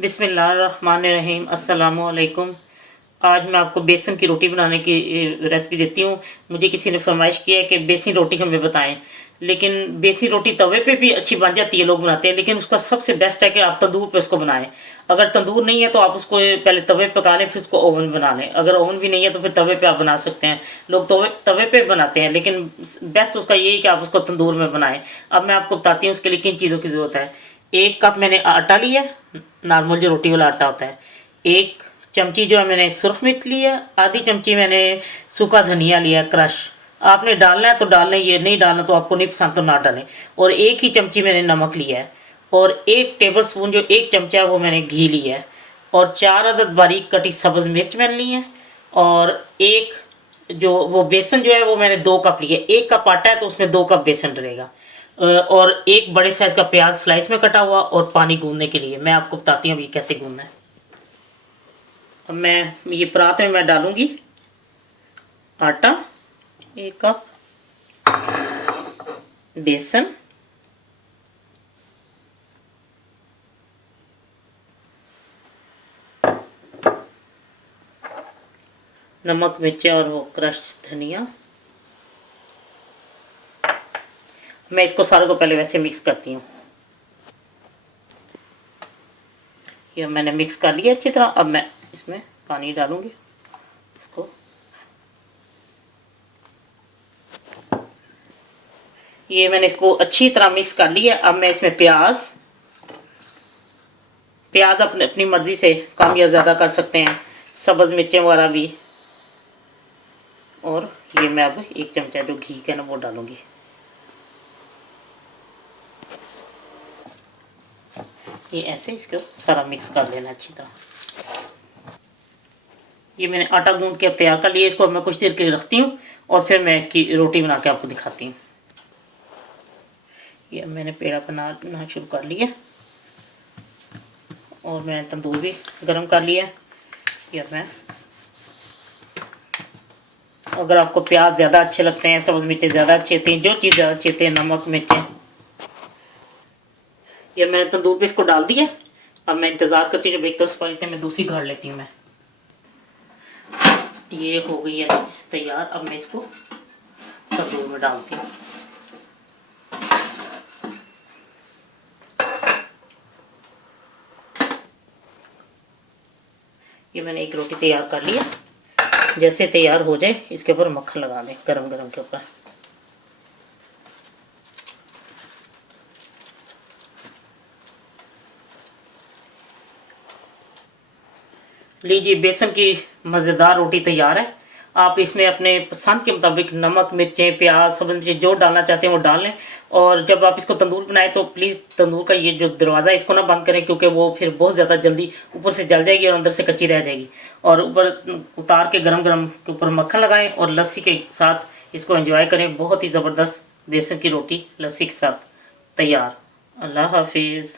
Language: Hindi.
बिस्मिल्लाहिर्रहमानिर्रहीम। अस्सलामुअलैकुम। आज मैं आपको बेसन की रोटी बनाने की रेसिपी देती हूँ। मुझे किसी ने फरमाइश किया है कि बेसन रोटी हमें बताएं, लेकिन बेसन रोटी तवे पे भी अच्छी बन जाती है, लोग बनाते हैं, लेकिन उसका सबसे बेस्ट है कि आप तंदूर पे उसको बनाएं। अगर तंदूर नहीं है तो आप उसको पहले तवे पे पका लें, फिर उसको ओवन में बना लें। अगर ओवन भी नहीं है तो फिर तवे पे आप बना सकते हैं। लोग तवे पे बनाते हैं, लेकिन बेस्ट उसका यही कि आप उसको तंदूर में बनाएं। अब मैं आपको बताती हूँ उसके लिए किन चीज़ों की ज़रूरत है। 1 कप मैंने आटा लिया, नॉर्मल जो रोटी वाला आटा होता है। 1 चमची जो है मैंने सुरख मिर्च लिया। आधी चमची मैंने सूखा धनिया लिया क्रश। आपने डालना है तो डालना, ये नहीं डालना तो आपको नहीं पसंद तो ना डालें। और 1 ही चमची मैंने नमक लिया है। और 1 टेबल स्पून जो 1 चमचा है वो मैंने घी लिया है। और 4 अदद बारीक कटी सब्ज मिर्च मैंने ली है। और एक जो वो बेसन जो है वो मैंने 2 कप लिया। 1 कप आटा है तो उसमें 2 कप बेसन डलेगा। और 1 बड़े साइज का प्याज स्लाइस में कटा हुआ, और पानी गूंदने के लिए। मैं आपको बताती हूँ अब ये कैसे गूंदना है। अब मैं ये परात में मैं डालूंगी आटा, 1 कप बेसन, नमक मिर्च और वो क्रश धनिया। मैं इसको सारे को पहले वैसे मिक्स करती हूँ। ये मैंने मिक्स कर लिया अच्छी तरह। अब मैं इसमें पानी डालूंगी इसको। ये मैंने इसको अच्छी तरह मिक्स कर लिया। अब मैं इसमें प्याज अपनी मर्जी से कम या ज़्यादा कर सकते हैं, सब्ज़ मिर्चें वगैरह भी। और ये मैं अब 1 चमचा जो घी का ना वो डालूंगी। ये ऐसे इसको सारा मिक्स कर लेना अच्छी तरह। ये मैंने आटा गूंद के अब तैयार कर लिया। इसको मैं कुछ देर के लिए रखती हूँ और फिर मैं इसकी रोटी बना के आपको दिखाती हूँ। ये मैंने पेड़ा बनाना शुरू कर लिया और मैंने तंदूर भी गर्म कर लिया। ये मैं, अगर आपको प्याज ज़्यादा अच्छे लगते हैं, सब्ज़ मिर्चें ज़्यादा अच्छी होती हैं, जो चीज़ ज़्यादा अच्छी होती है, नमक मिर्चें। ये मैंने तंदूर पे इसको डाल दिया। अब मैं इंतज़ार करती हूँ जब एक तरफ पक जाए, मैं दूसरी घाड़ लेती हूँ। मैं ये हो गई है तैयार। अब मैं इसको तंदूर में डालती हूँ। ये मैंने एक रोटी तैयार कर लिया। जैसे तैयार हो जाए इसके ऊपर मक्खन लगा दें गरम गरम के ऊपर। लीजिए, बेसन की मज़ेदार रोटी तैयार है। आप इसमें अपने पसंद के मुताबिक नमक मिर्चें प्याज सब्ज़ मिर्चें जो डालना चाहते हैं वो डाल लें। और जब आप इसको तंदूर बनाएं तो प्लीज़ तंदूर का ये जो दरवाज़ा है इसको ना बंद करें, क्योंकि वो फिर बहुत ज़्यादा जल्दी ऊपर से जल जाएगी और अंदर से कच्ची रह जाएगी। और ऊपर उतार के गरम गरम के ऊपर मक्खन लगाएं और लस्सी के साथ इसको एंजॉय करें। बहुत ही ज़बरदस्त बेसन की रोटी लस्सी के साथ तैयार। अल्लाह हाफिज़।